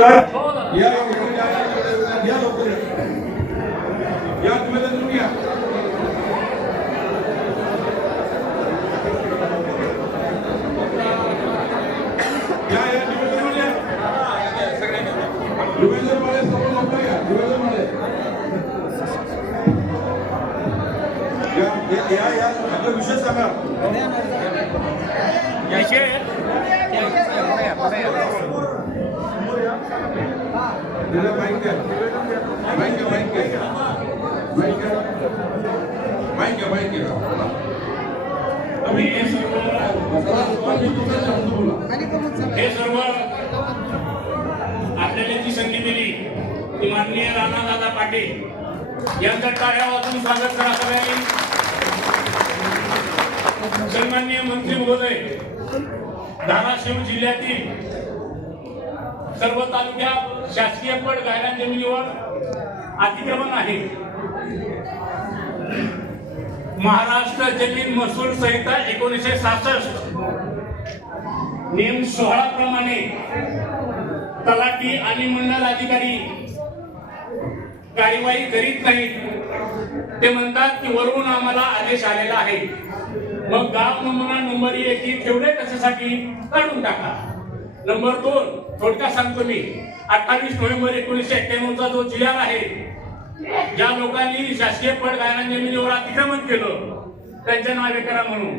या लवकर या, या, या लवकर या. या त्याला माईक द्या माईक घ्या माईक घ्या माईक घ्या माईक घ्या माईक घ्या तुम्ही हे सर्व आपल्याला जी संधी दिली ती माननीय राणादादा पाटील यांचं टाळ्या वाजून स्वागत करा सगळ्यांनी. सन्माननीय मंत्री महोदय धाराशिव जिल्ह्यातील सर्व तालुक्यात शासकीय पट गायरान जमिनीवर अतिक्रमण आहे. महाराष्ट्र जमीन महसूल संहिता एकोणीसशे सहासष्ट. नियम सोहळा प्रमाणे तलाठी आणि मंडल अधिकारी कार्यवाही करीत नाहीत. ते म्हणतात की वरून आम्हाला आदेश आलेला आहे. मग गाव नमुना नंबर एक तेवढे ठेवले कशासाठी? काढून टाका. नंबर दोन थोडक्यात सांगतो मी. अठ्ठावीस नोव्हेंबर एकोणीसशे एक्क्याण्णवचा जो जी आर आहे ज्या लोकांनी शासकीय पड गायरान जमिनीवर अतिक्रमण केलं त्यांच्या नावे करा म्हणून.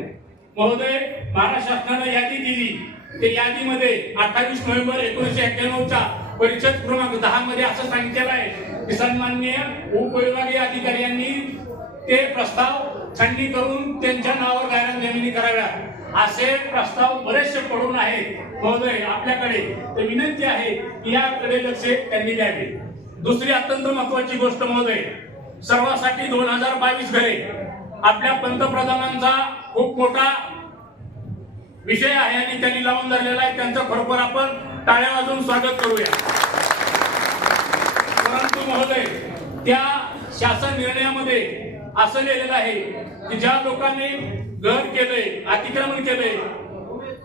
महोदय महाराष्ट्र शासनानं यादी दिली. ते यादीमध्ये अठ्ठावीस नोव्हेंबर एकोणीसशे एक्क्याण्णवच्या परिषद क्रमांक दहा मध्ये असं सांगितलेलं आहे की सन्मान्य उपविभागीय अधिकाऱ्यांनी ते प्रस्ताव छाननी करून त्यांच्या नावावर गायरान जमिनी कराव्या. असे प्रस्ताव बरेचसे पडून आहेत. महोदय आपल्याकडे तर विनंती आहे की याकडे लक्ष त्यांनी द्यावे. दुसरी अत्यंत महत्वाची गोष्ट महोदय सर्वांसाठी दोन हजार बावीस घरे. आपल्या पंतप्रधानांचा खूप मोठा विषय आहे आणि त्यांनी लावून धरलेला आहे. त्यांचं खरोखर आपण टाळ्या वाजून स्वागत करूया. परंतु महोदय त्या शासन निर्णयामध्ये असं लिहिलेलं आहे की ज्या लोकांनी घर केलंय अतिक्रमण केलंय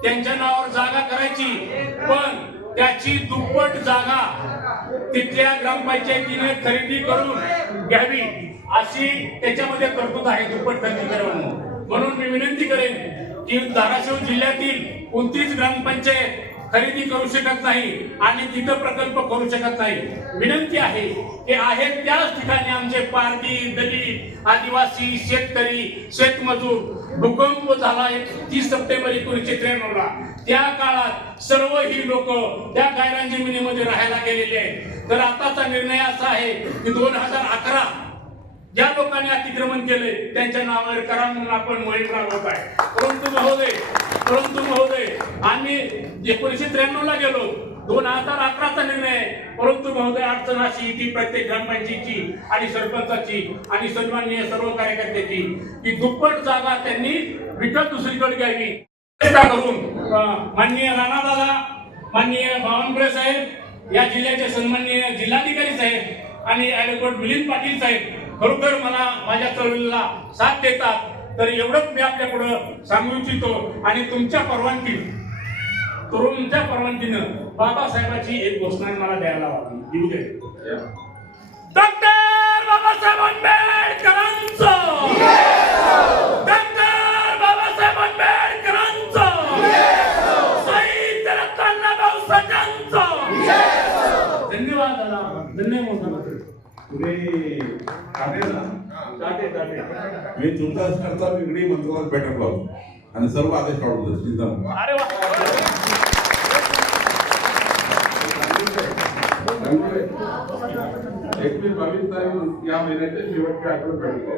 त्यांच्या नावावर जागा करायची पण त्याची दुप्पट जागा तिथल्या ग्रामपंचायतीने खरेदी करून घ्यावी अशी त्याच्यामध्ये तरतूद आहे दुप्पट खरेदी करून म्हणून मी विनंती करेन की धाराशिव जिल्ह्यातील कोणतीच ग्रामपंचायत खरेदी करू शकत नाही आणि तिथं प्रकल्प करू शकत नाही. विनंती आहे की आहे त्याच ठिकाणी आमचे पारधी दलित आदिवासी शेतकरी शेतमजूर. भूकंप झाला एक तीस सप्टेंबर एकोणीसशे त्र्याण्णवला. त्या काळात सर्व ही लोक त्या गायरान जमिनीमध्ये राहायला गेलेले आहेत. तर आताचा निर्णय असा आहे की दोन हजार अकरा ज्या लोकांनी अतिक्रमण केले त्यांच्या नावावर करा म्हणून आपण मोहीम राबवत आहे परंतु महोदय परंतु महोदय आम्ही एकोणीसशे त्र्याण्णव ला गेलो. दोन हजार अकराचा निर्णय आहे. परंतु महोदय अडचण अशी ती प्रत्येक ग्रामपंचायतीची आणि सरपंचाची आणि सन्माननीय सर्व कार्यकर्त्याची की दुप्पट जागा त्यांनी विकत दुसरीकडे घ्यावी. करून माननीय राणा दादा माननीय बावनकुळे साहेब या जिल्ह्याचे सन्माननीय जिल्हाधिकारी साहेब आणि ऍडव्होकेट मिलिंद पाटील साहेब खरोखर मला माझ्या चळवळीला साथ देतात. तर एवढंच मी आपल्या पुढं सांगू इच्छितो. आणि तुमच्या परवानगी तुमच्या परवानगीनं बाबासाहेबाची एक घोषणा मला द्यायला हवी. येऊ दे. डॉक्टर बाबासाहेब आंबेडकरांचं! धन्यवाद धन्यवाद पुढे. काढेल मी तुमचा करता वेगळी मंत्रालयात बैठक लावू आणि सर्व आदेश काढून देतो. चिंता नको. एकवीस बावीस तारीख या महिन्याच्या शेवटच्या आठवड्यात बैठक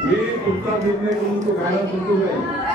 मी तुमचा निर्णय करून तो घ्यायला सुरू नाही.